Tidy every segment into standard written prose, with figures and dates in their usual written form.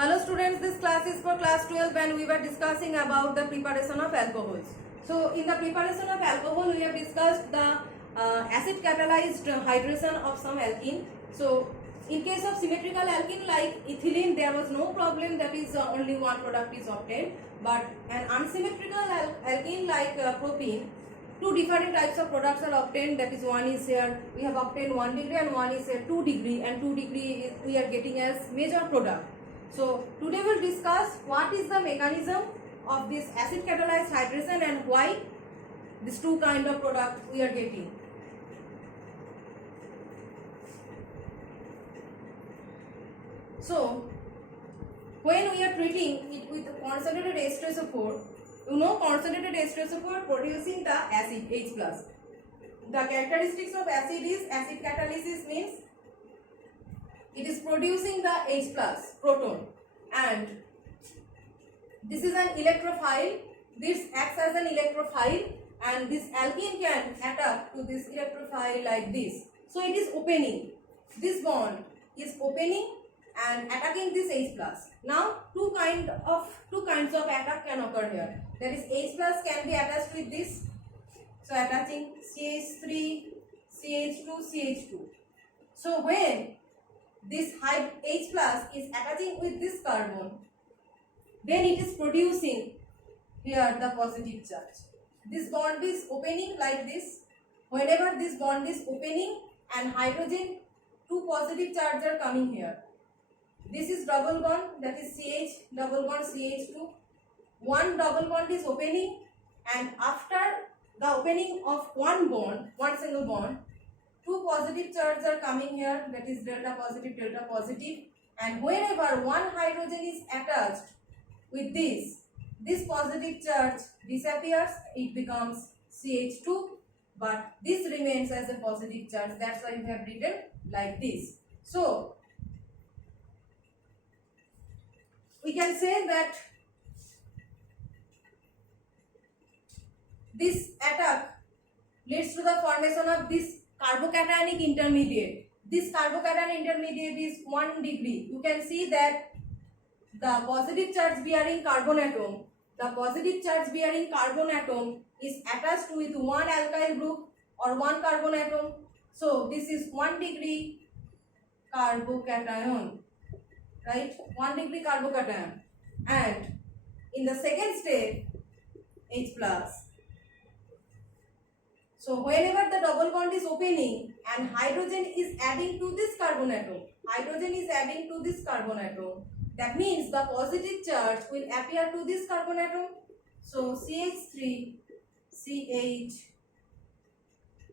Hello students, this class is for class 12 and we were discussing about the preparation of alcohols. So in the preparation of alcohol we have discussed the acid catalyzed hydration of some alkene. So in case of symmetrical alkene like ethylene there was no problem, that is only one product is obtained, but an unsymmetrical alkene like propene, two different types of products are obtained, that is one is here we have obtained 1 degree and one is here 2 degree, and 2 degree is we are getting as major product. So today we'll discuss what is the mechanism of this acid catalyzed hydration and why these two kind of product we are getting. So when we are treating it with concentrated H2SO4, you know concentrated H2SO4 producing the acid H+. The characteristics of acid is acid catalysis means it is producing the H+ proton, and this is an electrophile. This acts as an electrophile and this alkene can attack to this electrophile like this. So it is opening. This bond is opening and attacking this H+. Now two kinds of attack can occur here. That is H+ can be attached with this. So attaching CH3, CH2, CH2. So when this H+ is attaching with this carbon, then it is producing here the positive charge. This bond is opening like this. Whenever this bond is opening and hydrogen, two positive charges are coming here. This is double bond, that is CH double bond CH2. One double bond is opening, and after the opening of one single bond, two positive charges are coming here, that is delta positive, and whenever one hydrogen is attached with this positive charge disappears, it becomes CH2, but this remains as a positive charge. That's why we have written like this. So we can say that this attack leads to the formation of this carbocationic intermediate. This carbocation intermediate is 1 degree. You can see that the positive charge bearing carbon atom, is attached with one alkyl group or one carbon atom. So this is 1 degree carbocation, right? 1 degree carbocation, and in the second step H+. So whenever the double bond is opening and hydrogen is adding to this carbon atom, that means the positive charge will appear to this carbon atom. So CH3 CH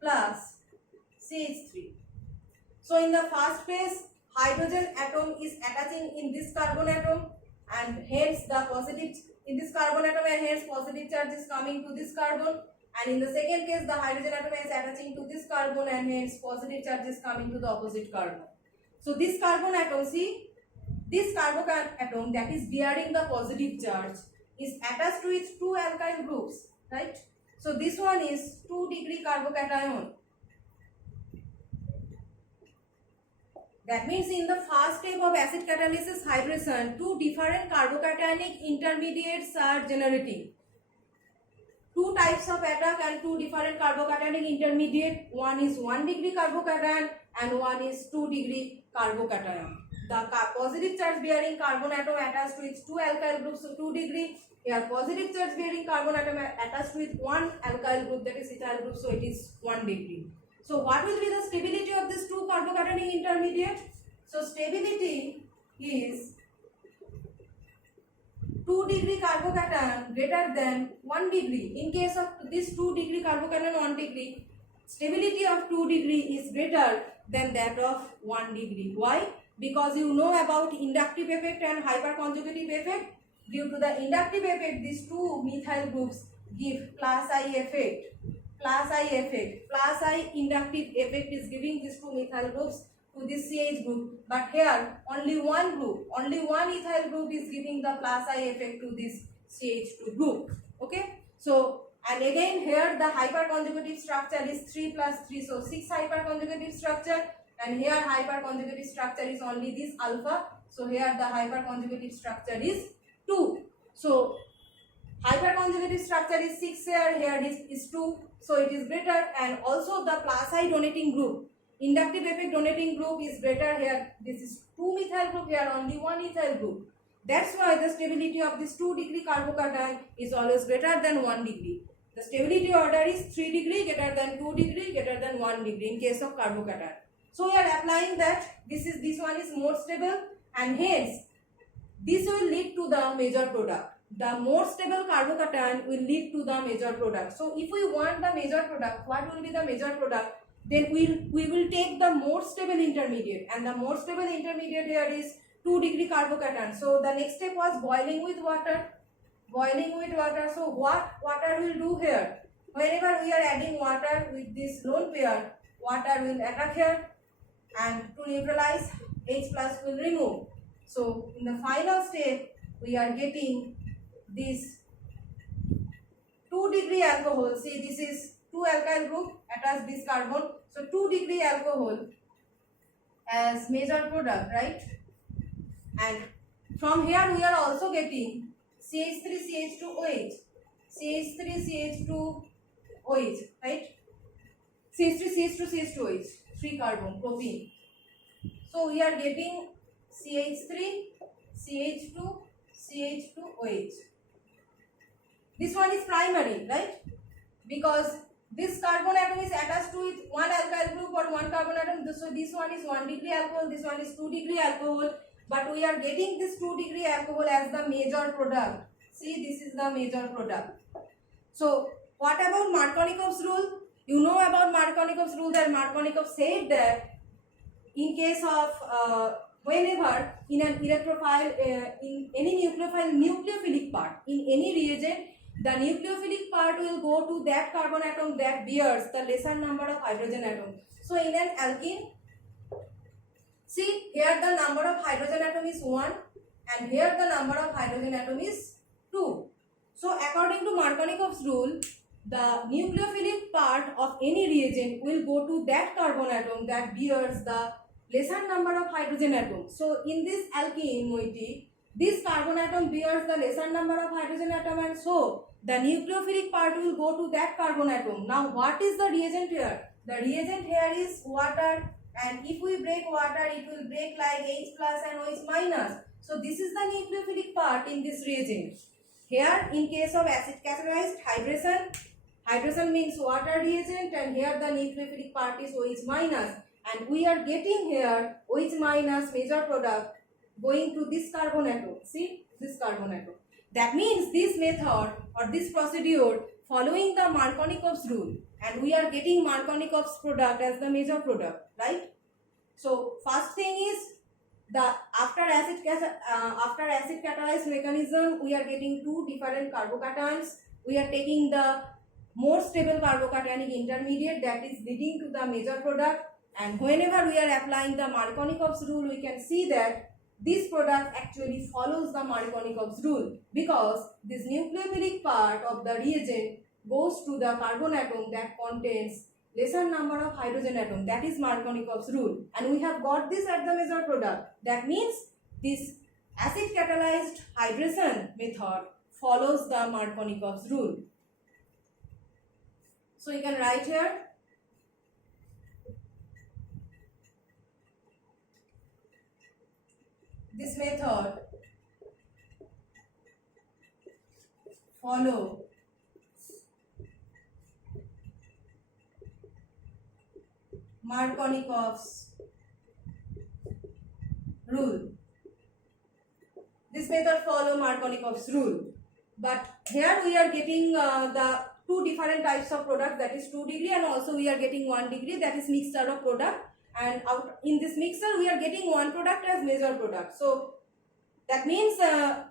plus CH3. So in the first phase, hydrogen atom is attaching in this carbon atom, and hence the positive in this carbon atom, and hence positive charge is coming to this carbon. And in the second case, the hydrogen atom is attaching to this carbon, and hence positive charge is coming to the opposite carbon. So this carbon atom, see, this carbon atom that is bearing the positive charge is attached to its two alkyl groups, right? So this one is 2 degree carbocation. That means in the first step of acid catalysis hydration, two different carbocationic intermediates are generating. Two types of attack and two different carbocationic intermediate. One is 1 degree carbocation and one is 2 degree carbocation. The positive charge bearing carbon atom attached to its two alkyl groups, so 2 degree. Here positive charge bearing carbon atom attached with one alkyl group, that is ethyl group, so it is 1 degree. So what will be the stability of this two carbocationic intermediate? So stability is 2 degree carbocation greater than 1 degree. In case of this 2 degree carbocation 1 degree, stability of 2 degree is greater than that of 1 degree. Why? Because you know about inductive effect and hyperconjugative effect. Due to the inductive effect, these two methyl groups give plus I effect. Plus I inductive effect is giving these two methyl groups to this CH group, but here only one ethyl group is giving the plus I effect to this CH2 group. Okay, so and again here the hyperconjugative structure is 3 plus 3, so 6 hyperconjugative structure, and here hyperconjugative structure is only this alpha, So here the hyperconjugative structure is 2. So hyperconjugative structure is 6 here, here is 2. So it is greater, and also the plus I donating group, inductive effect donating group is greater here. This is 2 methyl group, here only 1 ethyl group. That's why the stability of this 2 degree carbocation is always greater than 1 degree. The stability order is 3 degree, greater than 2 degree, greater than 1 degree in case of carbocation. So we are applying that this one is more stable, and hence this will lead to the major product. The more stable carbocation will lead to the major product. So if we want the major product, what will be the major product? Then we will take the more stable intermediate, and the more stable intermediate here is 2 degree carbocation. So the next step was boiling with water. Boiling with water. So what water will do here? Whenever we are adding water with this lone pair, water will attack here, and to neutralize, H plus will remove. So in the final step, we are getting this 2 degree alcohol. See, this is 2 alkyl group attached this carbon. So 2 degree alcohol as major product, right? And from here we are also getting CH3CH2OH, CH3CH2OH, right? CH3CH2CH2OH, 3 carbon, propene. So we are getting CH3CH2CH2OH. This one is primary, right? Because this carbon atom is attached to with one alkyl group or one carbon atom. So this one is 1 degree alcohol, this one is 2 degree alcohol. But we are getting this 2 degree alcohol as the major product. See, this is the major product. So what about Markovnikov's rule? You know about Markovnikov's rule, that Markovnikov said that in case of whenever in an electrophile, in any nucleophilic part, in any reagent, the nucleophilic part will go to that carbon atom that bears the lesser number of hydrogen atoms. So in an alkene, see here the number of hydrogen atom is 1, and here the number of hydrogen atom is 2. So according to Markovnikov's rule, the nucleophilic part of any reagent will go to that carbon atom that bears the lesser number of hydrogen atoms. So in this alkene moiety, this carbon atom bears the lesser number of hydrogen atom, and so the nucleophilic part will go to that carbon atom. Now what is the reagent here? The reagent here is water, and if we break water, it will break like H plus and OH minus. So this is the nucleophilic part in this reagent. Here in case of acid catalyzed hydration means water reagent, and here the nucleophilic part is OH minus, and we are getting here OH minus major product going to this carbon atom. See, this carbon atom. That means this method or this procedure following the Markovnikov's rule, and we are getting Markovnikov's product as the major product, right? So first thing is the after acid catalyzed mechanism, we are getting 2 different carbocations. We are taking the more stable carbocationic intermediate that is leading to the major product, and whenever we are applying the Markovnikov's rule, we can see that this product actually follows the Markovnikov's rule, because this nucleophilic part of the reagent goes to the carbon atom that contains lesser number of hydrogen atom. That is Markovnikov's rule, and we have got this at the major product. That means this acid catalyzed hydration method follows the Markovnikov's rule. So you can write here this method follow Markovnikov's rule. This method follow Markovnikov's rule. But here we are getting the 2 different types of product, that is 2 degree, and also we are getting 1 degree, that is mixture of product. And out in this mixture we are getting one product as major product. So that means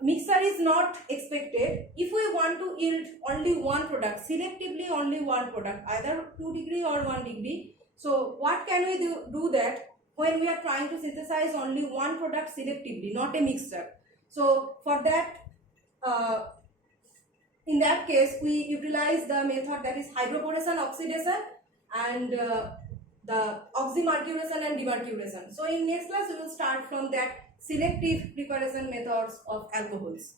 mixture is not expected. If we want to yield only one product, selectively only one product, either 2 degree or 1 degree. So what can we do that when we are trying to synthesize only one product selectively, not a mixture? So for that, in that case, we utilize the method that is hydroboration oxidation and the oxymercuration and demercuration. So in next class we will start from that selective preparation methods of alcohols.